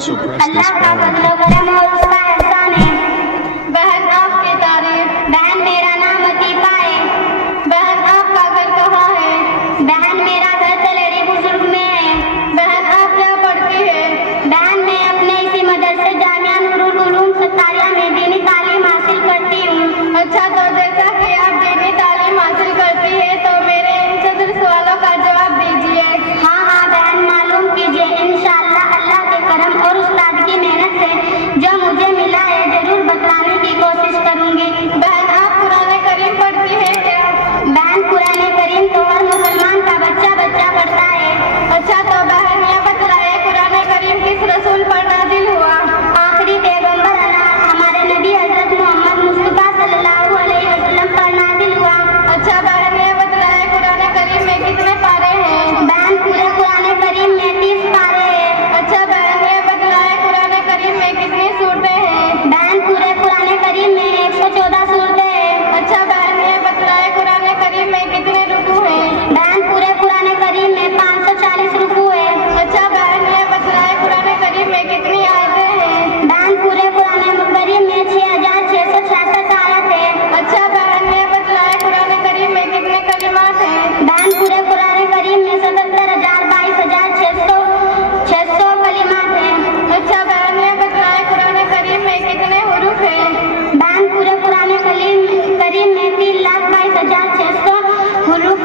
also press this اللہ کا bell فضل icon. و کرم اور اس کا احسان ہے. بہن آپ کی تعریف. بہن میرا نام عطیفہ ہے. بہن آپ کا گھر کہاں ہے؟ بہن میرا گھر تلڑی بزرگ میں ہے. بہن آپ کیا پڑھتی ہے؟ بہن میں اپنے اسی مدرسے جامعہ نور العلوم ستاریہ میں دینی تعلیم حاصل کرتی ہوں. اچھا، تو جیسا کہ آپ دینی تعلیم حاصل کرتی ہے تو میرے ان چند سوالوں کا جواب دیجیے. ہاں ہاں بہن، معلوم کیجیے. انشاءاللہ اللہ کے کرم اور استاد کی محنت سے جو مجھے ملا ہے ضرور بتلانے کی کوشش کروں گی. بہن آپ قرآن کریم پڑھتی ہے کیا؟ بہن قرآن کریم تو ہر مسلمان کا بچہ پڑھتا ہے. اچھا، تو بہن یہ بتلائے قرآن کریم کس رسول پر نازل ہوا؟ آخری پیغمبر ہمارے نبی حضرت محمد مصطفیٰ صلی اللہ علیہ وسلم پر نازل ہوا. اچھا بہن یہ بتلائے قرآن کریم میں کتنے پارے ہیں؟ بہن پورے قرآن کریم میں 30 پارے ہیں. اچھا بہن یہ بتلائے قرآن کریم میں کتنی سورتیں ہیں؟ بہن پورے قرآن کریم میں 114 سورتیں ہیں. اچھا بہن یہ بتلائے قرآن کریم میں کتنے رکوع ہیں؟ بہن پورے قرآن کریم میں 540 رکوع ہیں. اچھا بہن یہ بتلائے قرآن کریم میں کتنی آیتیں ہیں؟ بہن پورے قرآن کریم میں 6666 آیت ہے. اچھا بہن یہ بتلائے قرآن کریم میں کتنے کلمات ہیں؟ بہن پورے قرآن کریم میں 77,022,600 کلمات ہیں. اچھا بہن یہ بتلائے قرآن کریم میں کتنے حروف ہیں؟ بہن پورے قرآن کریم میں 3,22,600 حروف